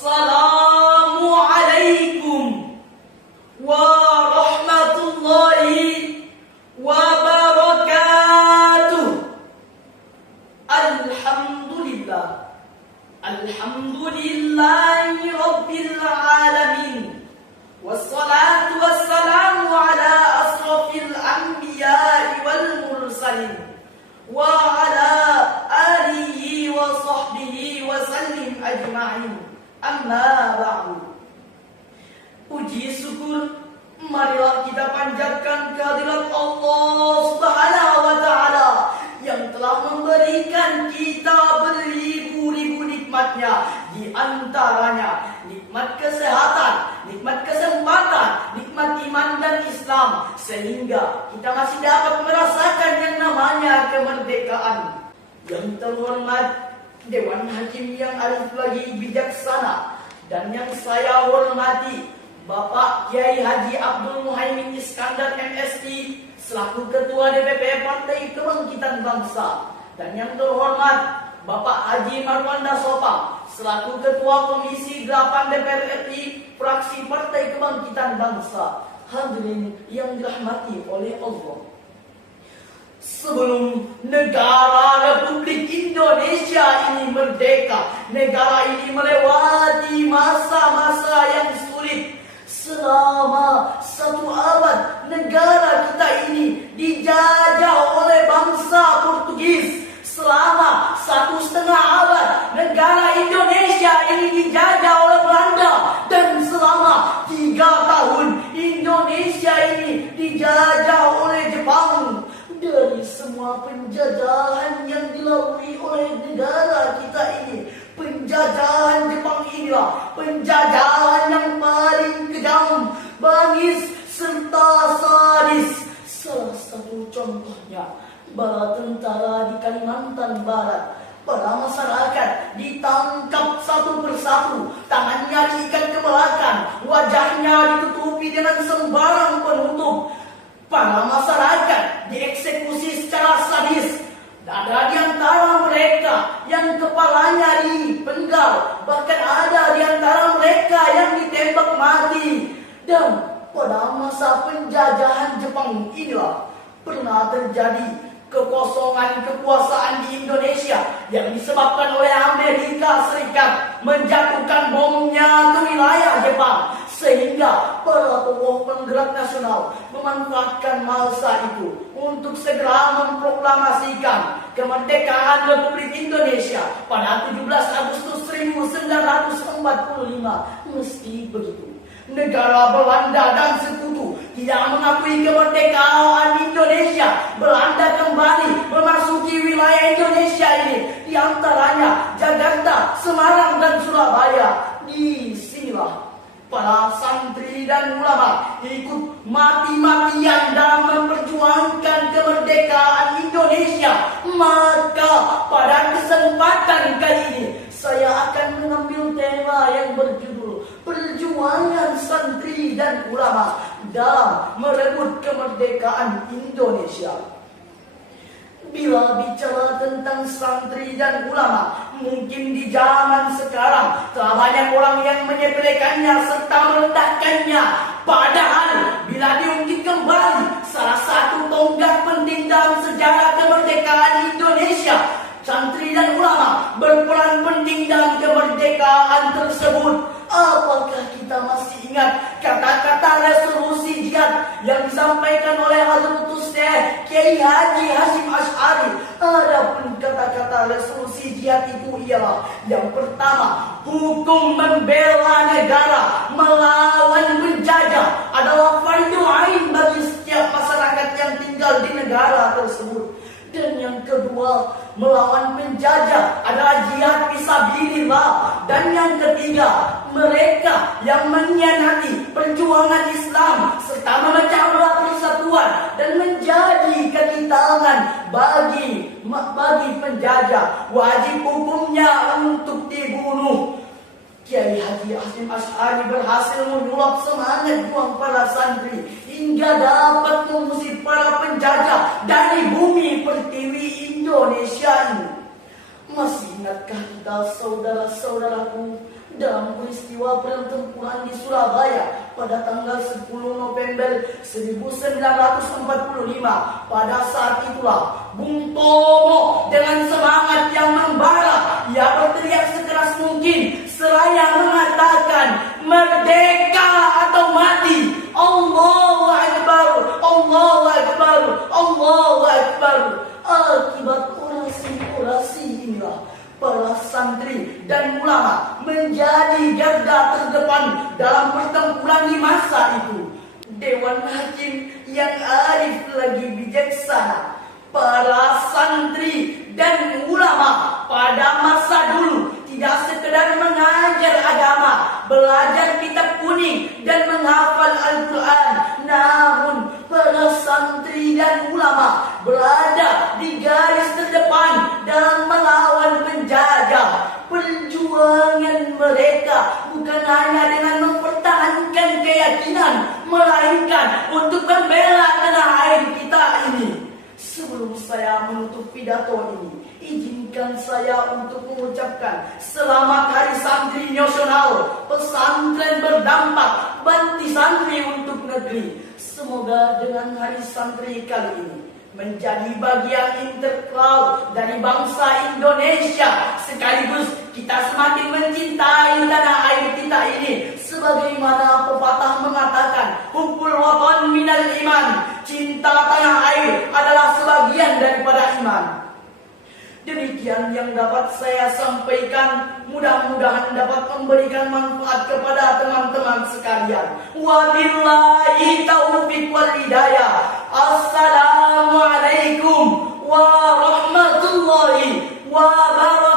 Assalamualaikum warahmatullahi wabarakatuh. Alhamdulillah, alhamdulillahi rabbil alamin. Wassalatu wassalamu ala asrafil anbiya'i wal mursalin wa ala alihi wa sahbihi wa sallim ajma'in. Amma ba'du. Puji syukur marilah kita panjatkan kehadirat Allah Subhanahu wa taala yang telah memberikan kita beribu-ribu nikmatnya, di antaranya nikmat kesehatan, nikmat kesempatan, nikmat iman dan Islam, sehingga kita masih dapat merasakan yang namanya kemerdekaan. Yang terhormat Dewan Hakim yang alif lagi bijaksana, dan yang saya hormati Bapak Kiai Haji Abdul Muhaimin Iskandar MSI selaku Ketua DPP Partai Kebangkitan Bangsa, dan yang terhormat Bapak Haji Marwanda Sopang selaku Ketua Komisi 8 DPR RI fraksi Partai Kebangkitan Bangsa. Hadirin yang dirahmati oleh Allah, sebelum negara Republik Indonesia ini merdeka, negara ini melewati masa-masa yang sulit. Selama 1 abad negara kita ini dijajah oleh bangsa Portugis. Selama 1,5 abad negara Indonesia ini dijajah oleh Belanda. Dan selama 3 tahun Indonesia ini dijajah oleh Jepang. Dari semua penjajahan yang dilalui oleh negara kita ini, penjajahan Jepang inilah penjajahan yang paling kejam, bangis, serta sadis. Salah satu contohnya, bala tentara di Kalimantan Barat. Para masyarakat ditangkap satu persatu, tangannya diikat ke belakang, wajahnya ditutupi dengan sembarang penutup. Para masyarakat dieksekusi secara sadis. Ada di antara mereka yang kepalanya dipenggal, bahkan ada di antara mereka yang ditembak mati. Dan pada masa penjajahan Jepang inilah pernah terjadi kekosongan kekuasaan di Indonesia yang disebabkan oleh Amerika Serikat menjatuhkan bomnya ke wilayah Jepang, sehingga para tokoh penggerak nasional memanfaatkan masa itu untuk segera memproklamasikan kemerdekaan Republik Indonesia pada 17 Agustus 1945. Meski begitu, negara Belanda dan sekutu tidak mengakui kemerdekaan Indonesia. Belanda kembali memasuki wilayah Indonesia ini, di antaranya Jakarta, Semarang, dan Surabaya. Di sinilah para santri dan ulama ikut mati-matian dalam memperjuangkan kemerdekaan Indonesia. Maka pada kesempatan kali ini saya akan mengambil tema yang berjudul perjuangan santri dan ulama dalam merebut kemerdekaan Indonesia. Bila bicara tentang santri dan ulama, mungkin di zaman sekarang telah banyak orang yang menyepelekannya serta merendahkannya. Padahal bila diungkit kembali, salah satu tonggak penting dalam sejarah kemerdekaan Indonesia, santri dan ulama berperan penting dalam kemerdekaan tersebut. Apakah kita masih ingat kata-kata resolusi jihad yang disampaikan oleh Hadratus Kiai Haji Hasyim Asy'ari? Adapun kata-kata resolusi jihad itu ialah: yang pertama, hukum membela negara melawan penjajah adalah fardu ain bagi setiap masyarakat yang tinggal di negara tersebut. Dan yang kedua, melawan penjajah adalah jihad fisabilillah. Dan yang ketiga, mereka yang mengkhianati perjuangan Islam serta memecah belah persatuan dan menjadi kaki tangan bagi penjajah, wajib hukumnya untuk dibunuh. Kiai Haji Hasyim Asy'ari berhasil menyulap semangat juang para santri hingga dapat mengusir para penjajah dari bumi pertiwi Indonesia ini. Masih ingatkah kita saudara-saudaraku dalam peristiwa pertempuran di Surabaya pada tanggal 10 November 1945? Pada saat itulah Bung Tomo dengan semangat yang membara, ia berteriak sekeras mungkin seraya mengatakan, merdeka atau mati. Allahu Akbar, Allahu Akbar, Allahu Akbar. Akibat orasi inilah para santri dan ulama menjadi garda terdepan dalam pertempuran di masa itu. Dewan Hakim yang arif lagi bijaksana, para santri dan ulama pada masa dulu tidak sekedar mengajar agama, belajar kitab kuning dan menghafal Al-Quran, namun para santri dan ulama berada di garis terdepan dalam melawan penjajah. Perjuangan mereka bukan hanya dengan mempertahankan keyakinan, melainkan untuk membela tanah air kita ini. Sebelum saya menutup pidato ini, izinkan saya untuk mengucapkan Selamat Hari Santri Nasional. Pesantren berdampak, banti santri untuk negeri. Semoga dengan Hari Santri kali ini menjadi bagian integral dari bangsa Indonesia. Sekaligus kita semakin mencintai tanah air kita ini. Sebagaimana pepatah mengatakan, hubbul watan minal iman. Cinta tanah air adalah sebagian daripada iman. Demikian yang dapat saya sampaikan. Mudah-mudahan dapat memberikan manfaat kepada teman-teman sekalian. Wabillahi taufiq wal hidayah. Assalamualaikum warahmatullahi wabarakatuh.